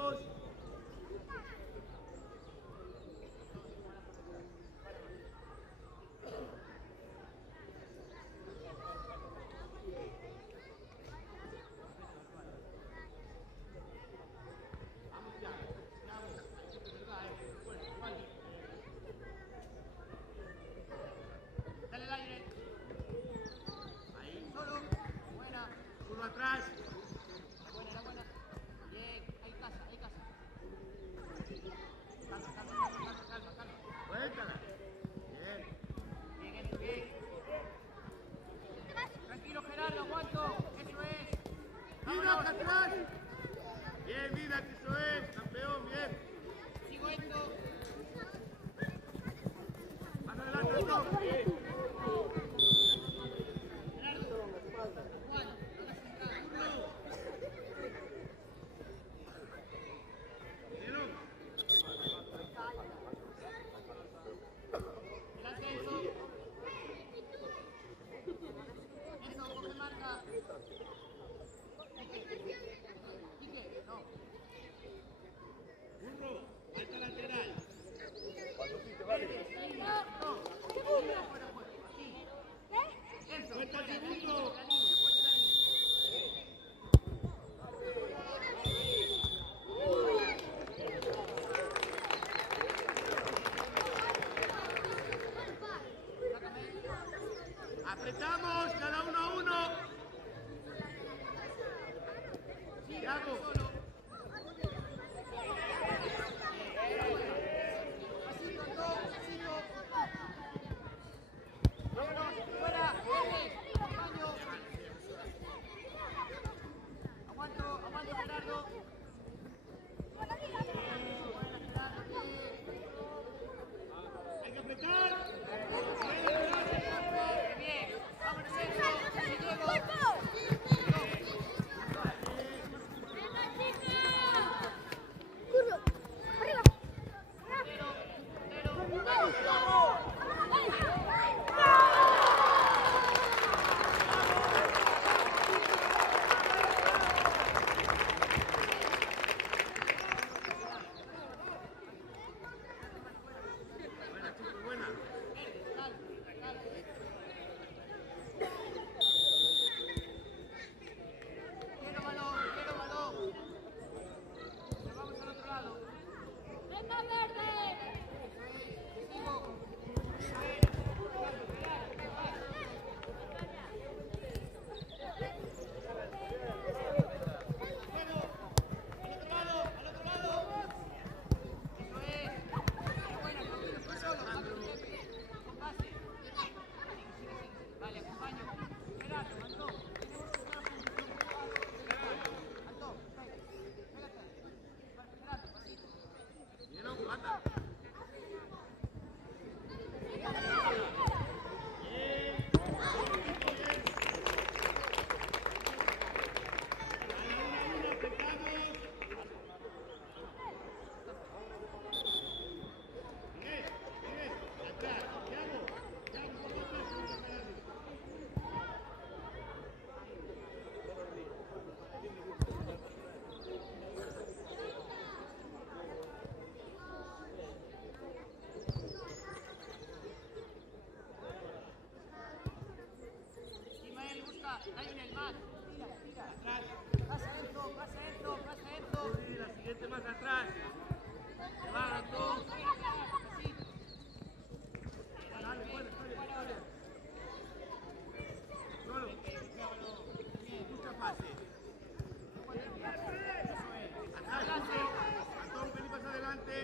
vamos. Dale el aire. Ahí, solo. Buena. Uno atrás. La buena. Bien, hay casa. Calma. Suéltala. Bien. Tranquilo, Gerardo, aguanto. Eso es. Vida acá atrás. Bien, Vida, que eso es. Campeón, bien. Sigo esto. Más adelante, Antonio. Apretamos, cada uno a uno. Thiago. Aguanto, Gerardo. Hay que apretar. Bien, vámonos, Ahí viene el más. Tira. Atrás. Pasa dentro. Sí, la siguiente más atrás. Se va, Antón. Dale, fuera. Solo. Busca pase. Atrás. Antón, vení más adelante.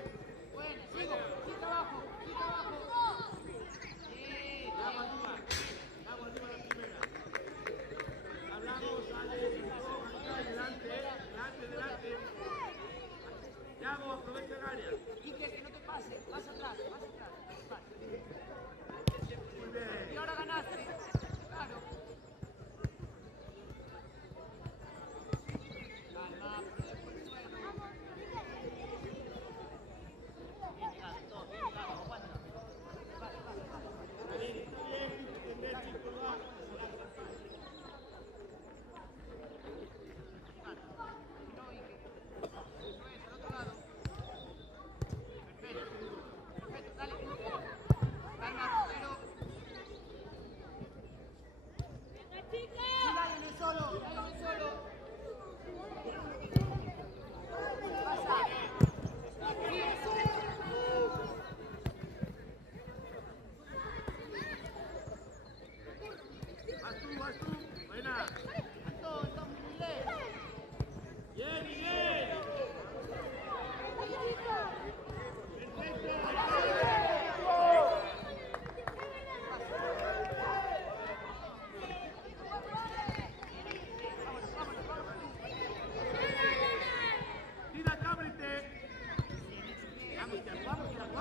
Bueno, sigo. Quita abajo. Vamos arriba la primera. Hablamos, adelante. Thiago, aprovecha el área. Quique, que no te pase, vas atrás. Muy bien. Y ahora ganaste. Claro. Vas tú. Buena. Estamos muy lejos. Bien, Miguel. Tira, cábrete. Vamos, Thiago.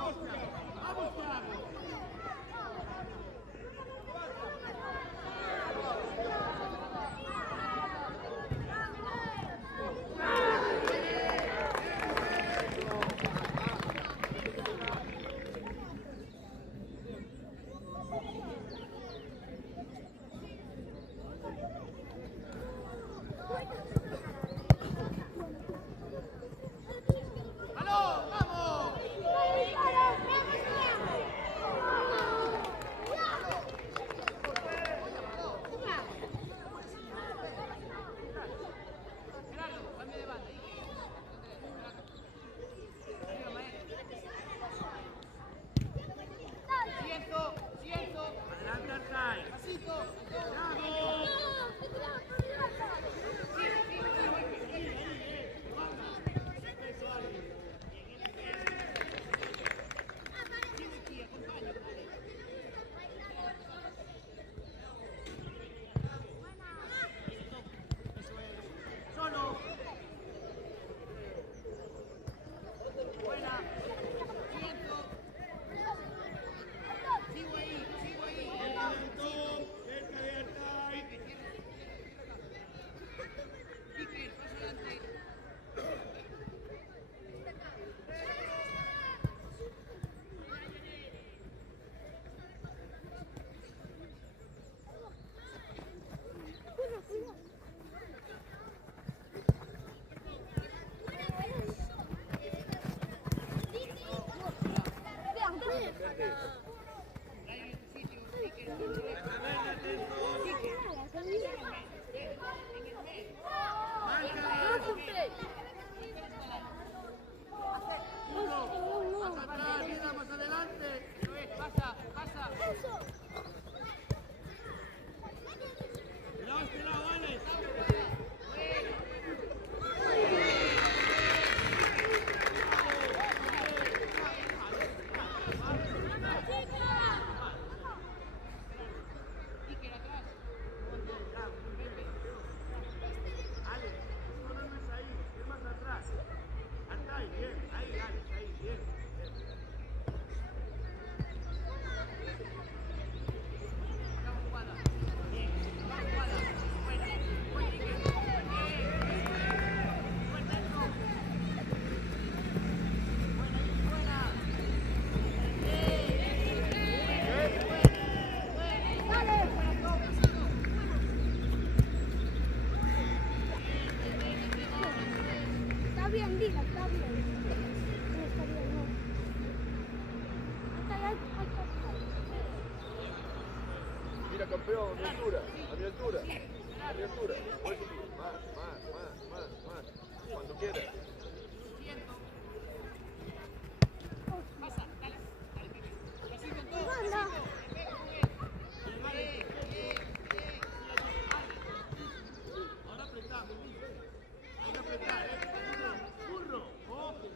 Mira, campeón, a mi altura. Más. Cuando quieras. Ahora apretamos, hay que apretar, burro, ojo.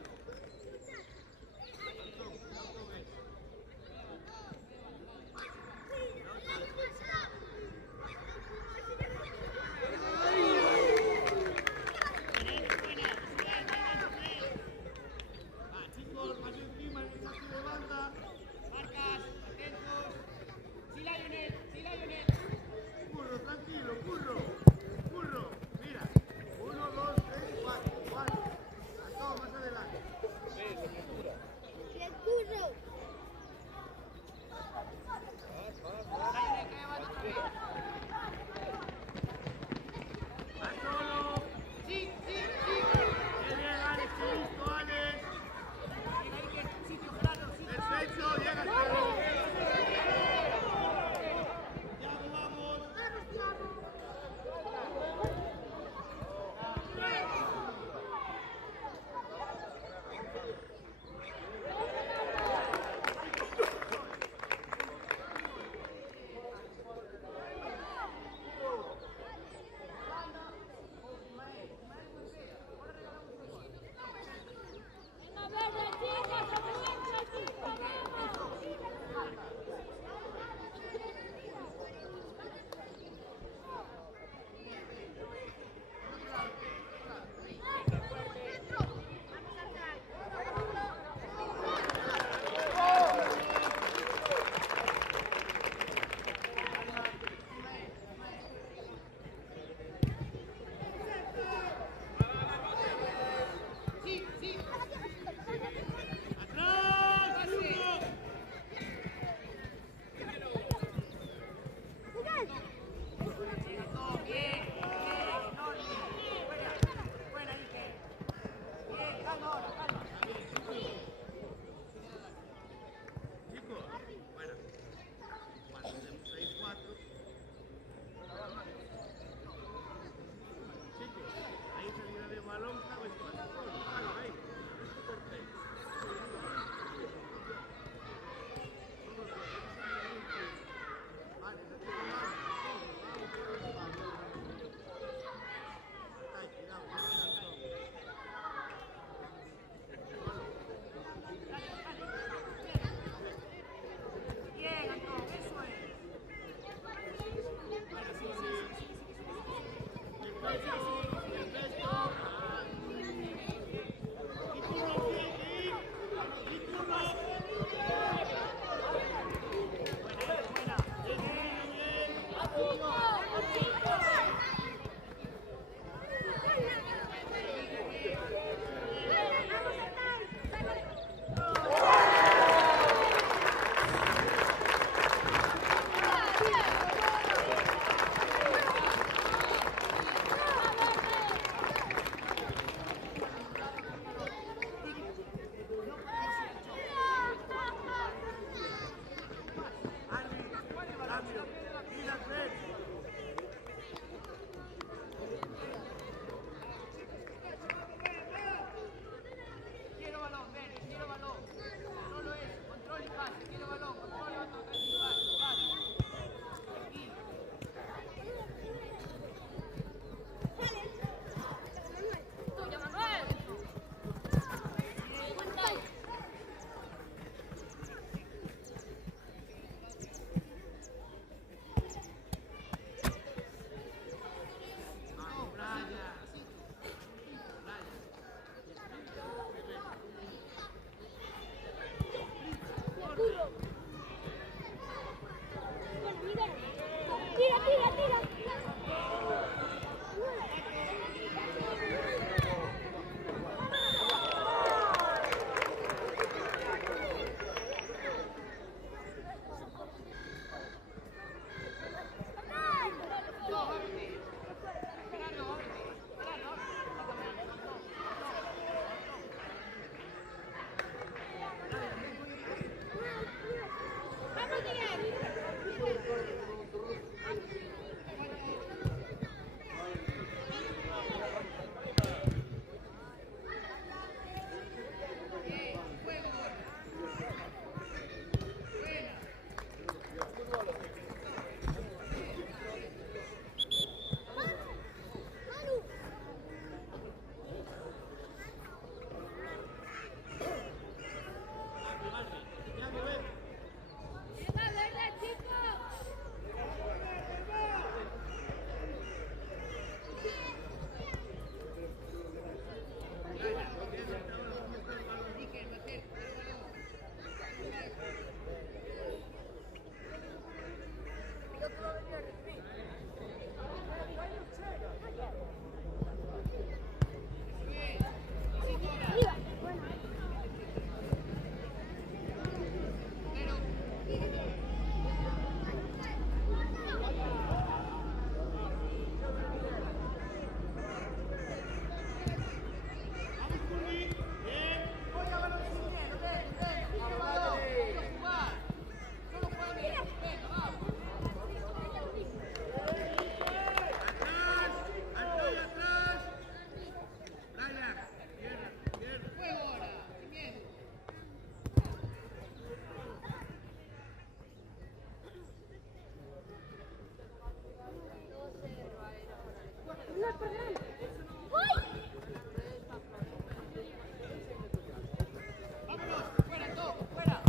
Vámonos, fuera, todo, fuera.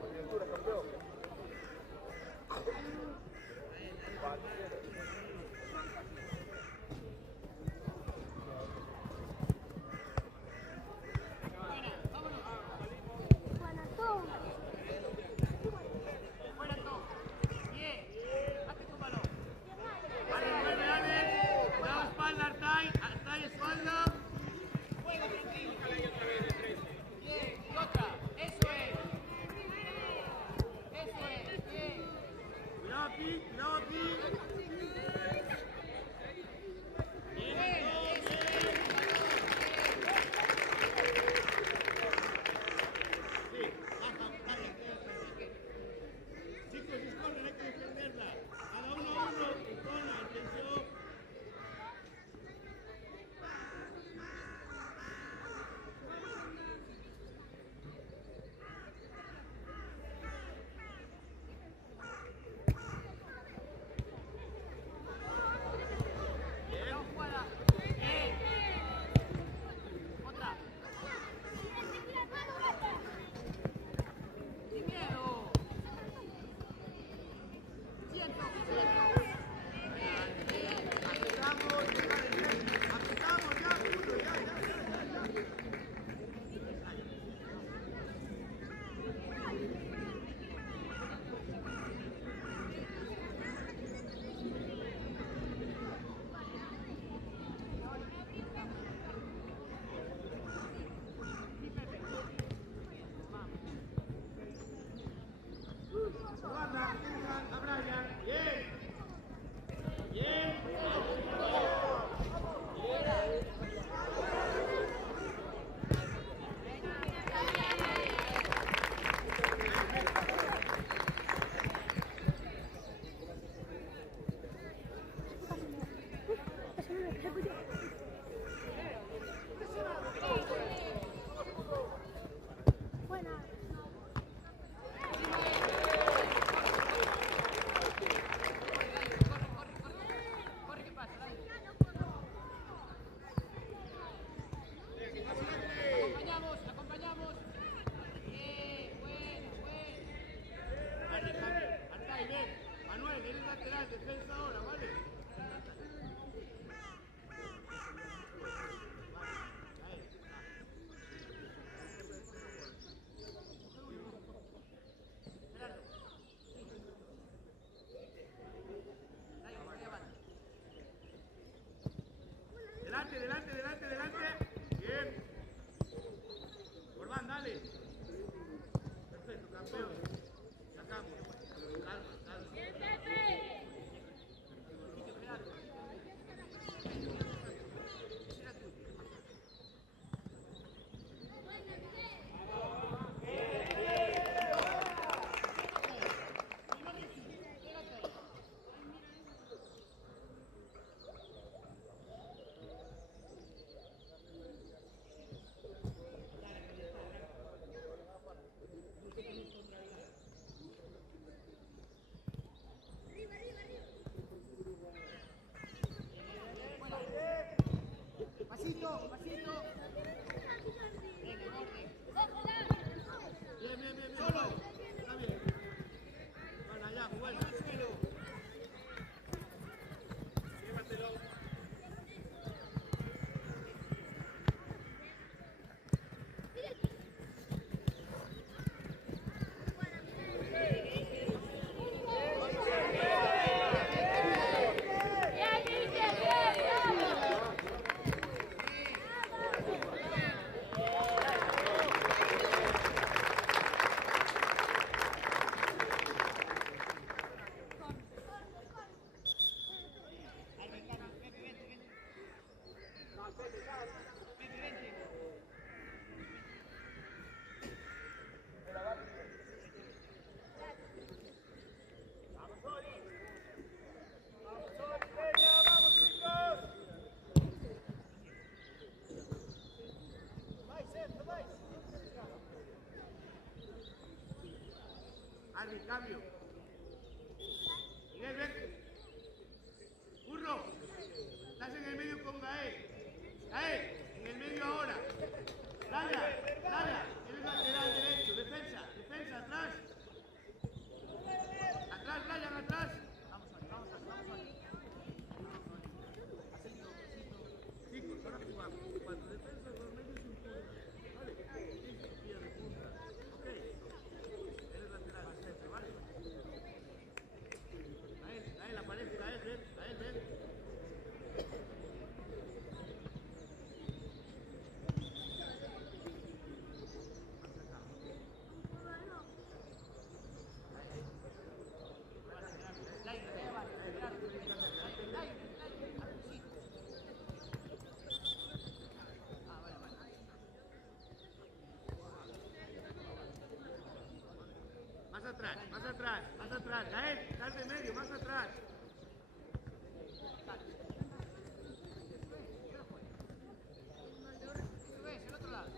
Buenaventura, campeón. Buena, todo. Harry, cambio. Miguel, vete. Curro, estás en el medio con Gael. Gael, en el medio ahora. Laya, eres lateral derecho. Defensa, atrás. Atrás, Brian, atrás. Vamos ahí. Chicos, ahora jugamos. Cuando defensa por medio es un punto. Vale, tienes tu pie de punta. Ok. Eres lateral, defensa, ¿vale? Gael, aparece, Gael, ven. Más atrás. Gael, sal de medio, más atrás. El otro lado.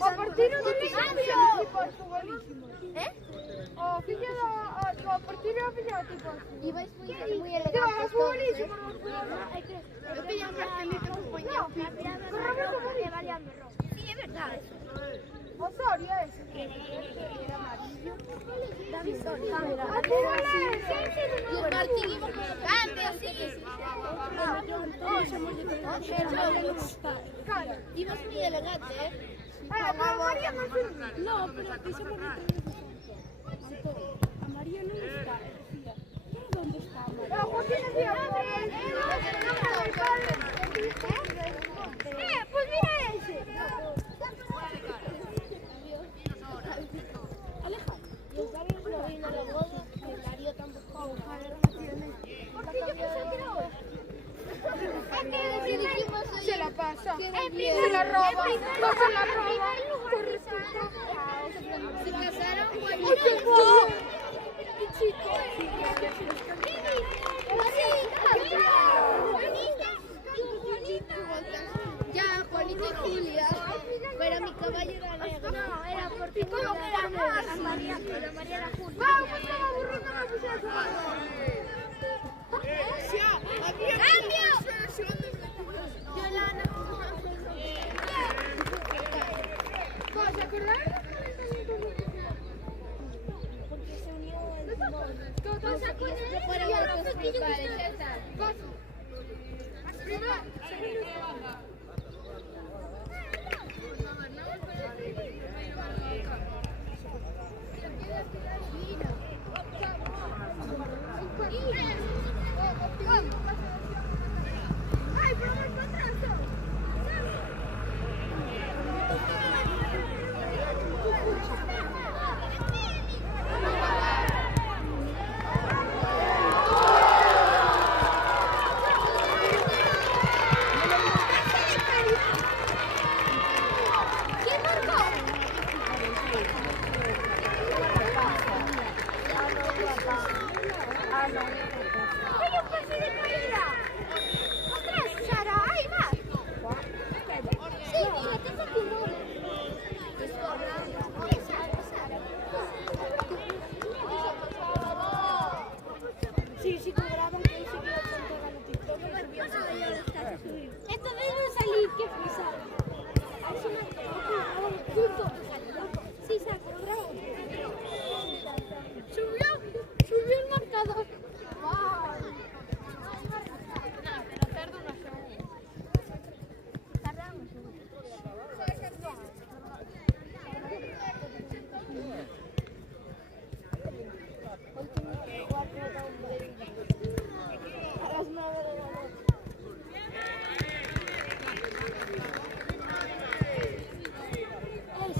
O partire tipo al futbolísimo. O figlio o partire o figlio tipo. Y vais muy Tipo elegante. al futbolísimo. Yo pillé un cartelito con puñado. Sí, es verdad eso. Osorio ese. Y el Martín iba con el cambio, sí. Ibas muy elegante, ¿eh? María no sé. No, pero te llamo a María no está. ¿Dónde está María? Pero Joaquín decía, pues mira ese. Aleja. Y el Darío no vino a la boda, y el Darío tampoco. ¿Por qué yo pensé que era hoy? Y dijimos Se la pasa. que era Se bien. la roba. No se la roba. Se casaron con Oye, Ya, Juanita y Julia. Pero mi caballo era negro. No, era por ti. ¿Cómo que era María? Pero María era Julia. Vamos, estaba aburriendo la pusieron. ¿Se acordaron? Porque se unió el Todos se acuerdan. fuera votos principales, ya está. Ay, pero me encontraste. ¿Quién marcó? ¡Hay un pase de carrera! ¡Ostras, Sara! ¡Ahí va! Sí, fíjate, ese timón. Sí, que graban que dice que lo entregan en TikTok. Esta vez no salí, qué fresa. Sí, saco, bravo. Subió el marcador.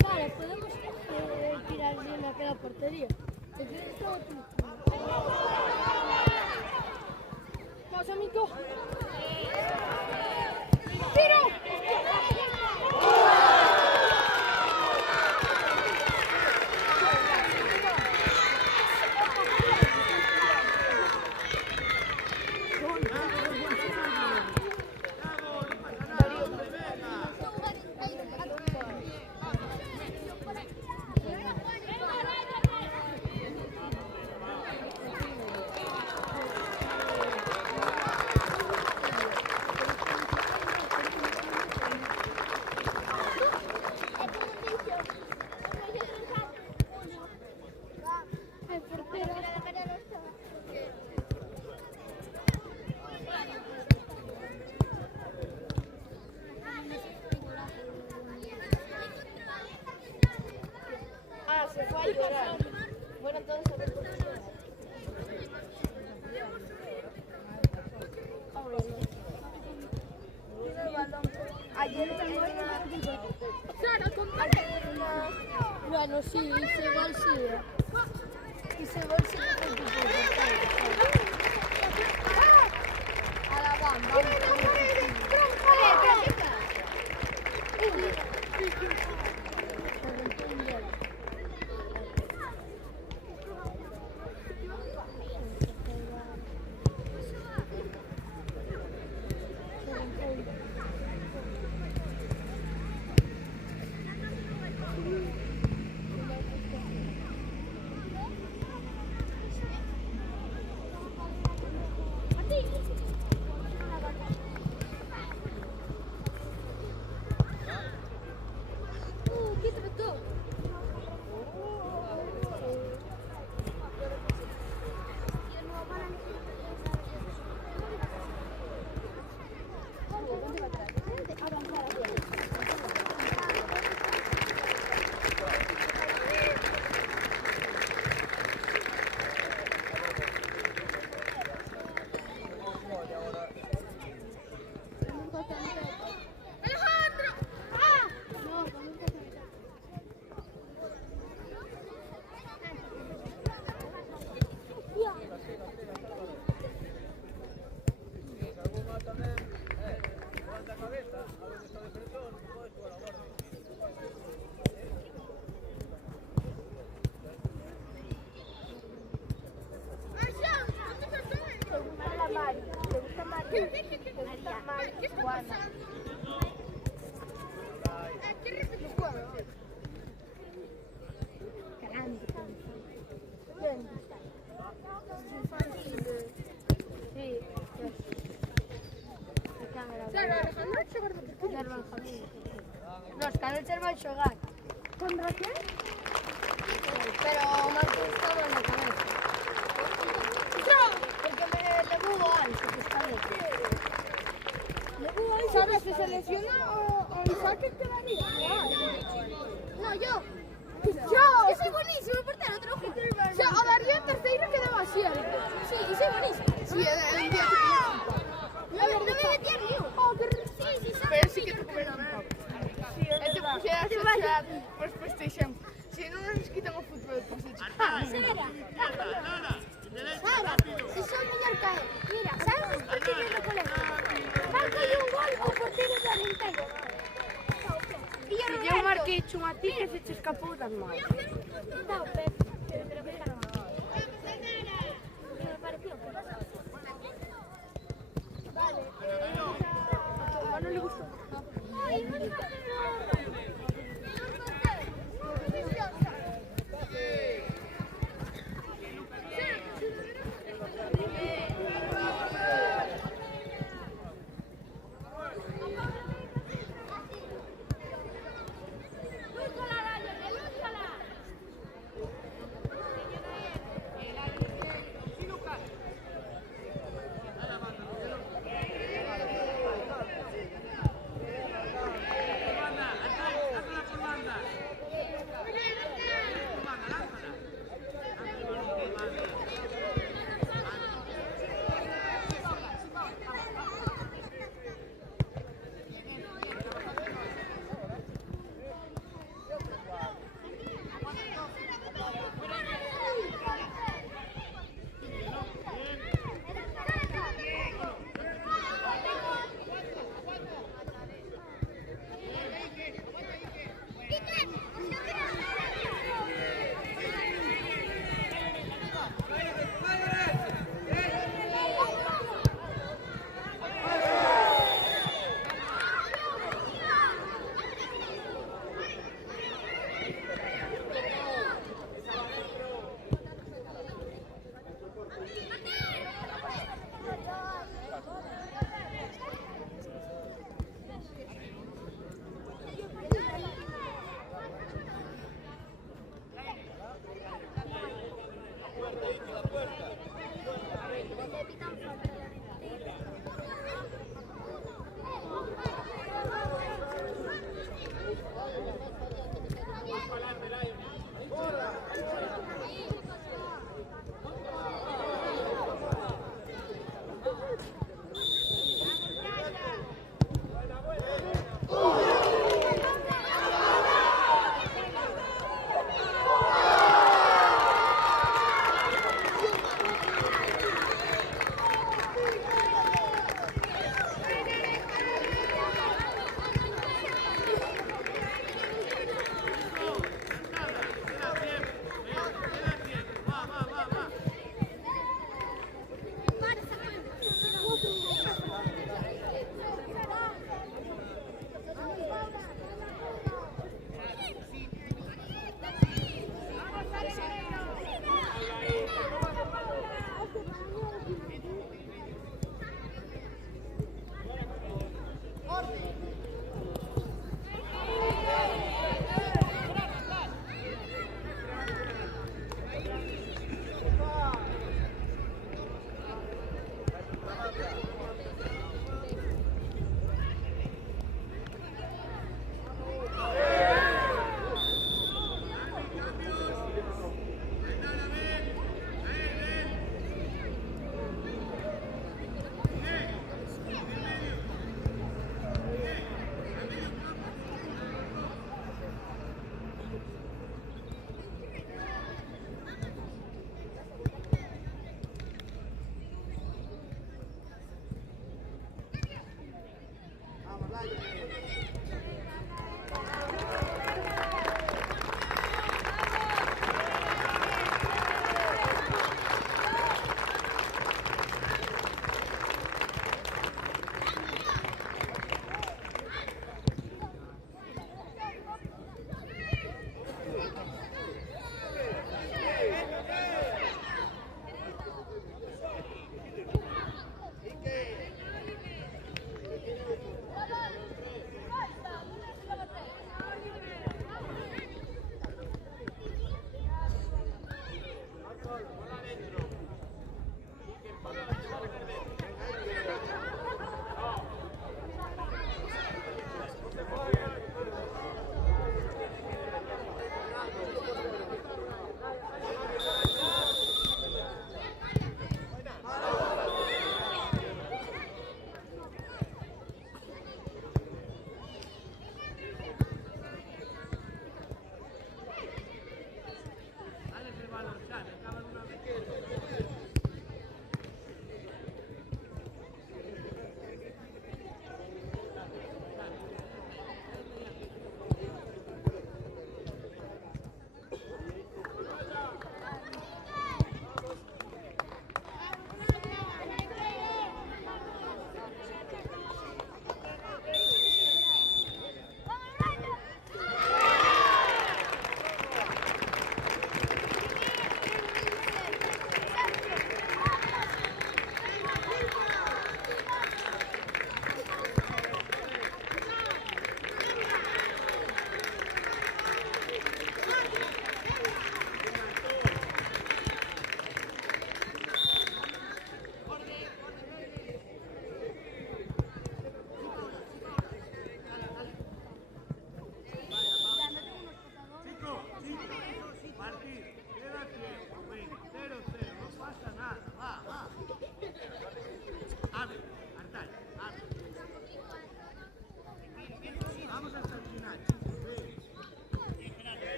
Sara, podemos tirar bien a cada portería. ¿Te quieres todo tú? ¡Pasa, Mico! ¡Tiro! El portero. Ah, se fue a llorar. Bueno, entonces a ver por qué. Ayer también. Claro, comparte. Bueno, sí, ese gol sí. Ese gol sí que a la banda. gusta María. Me gusta Juana. Grande. Sí. No, es que anoche el van xogar. ¿Contra qué? Pero me ha gustado en la cabeza. Porque le hubo algo, que está bien. ¿Sabes si se lesiona o Isaac te daría? No, yo. Yo soy buenísimo, portero, te lo juro. O sea, a Darío en terceiro quedaba así. Sí, y soy buenísimo. Sí, el día No me metía ni uno. Sí, Pero sí que te comen un poco. Sí, es verdad. Pues PlayStation. Si no nos quitan el fútbol, pues hecho. Sara, si soy mellor que él. Mira, sabes por que me colegio? Marco un gol o portero da Alentejo. Eu marquei un a ti que se te escapou das mãos. No, pero me dejaron mal. Y me pareció que... Vale. A tu hermano le gustó. Ay, no le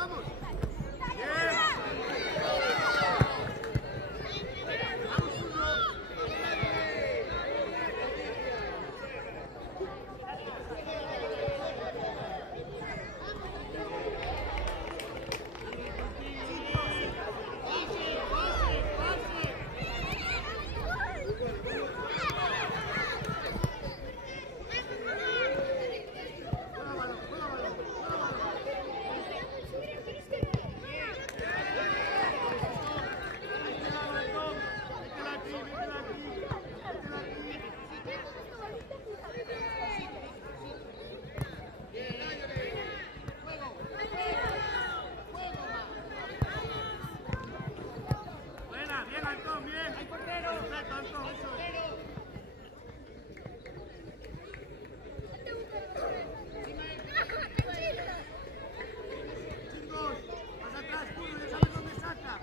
vamos. Bien. Vamos, Curro. Buena, bien Antón, bien. Perfecto, Antón, eso es. Chicos, más atrás, Curro, ya sabes dónde saca.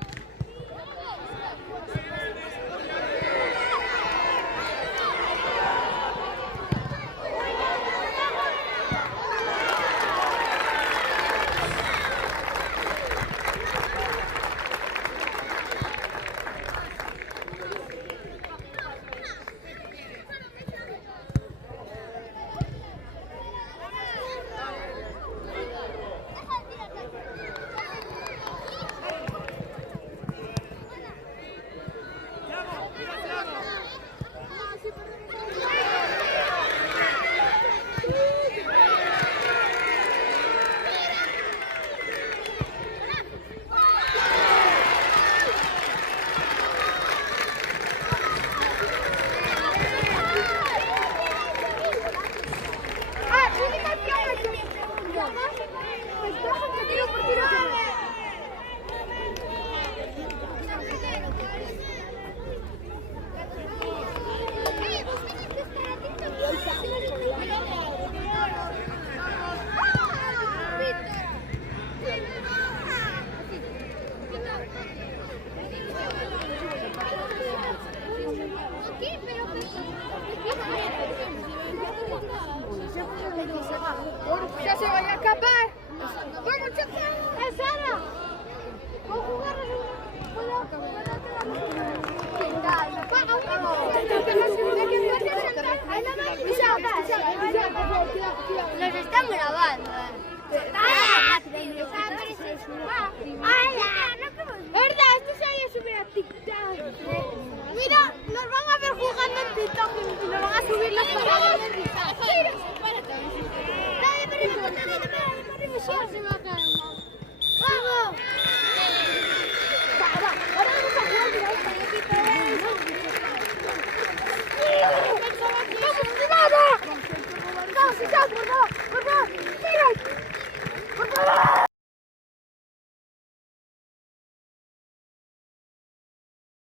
Thiago, mira Thiago. Única acción que escojan que tiro por tiro. Ya se vaya a escapar. Vamos, chaval. Es Sara. Vamos a jugar Nos están grabando. ¿Verdad? Esto se vaya a subir a TikTok. Mira, nos van a ver jugando en TikTok y nos van a subir los paradores de risas. ¡Vamos! Ahora vamos a jugar ¡vamos, tirada! ¡No, por favor! ¡Por favor! ¡Tira! ¡Por favor!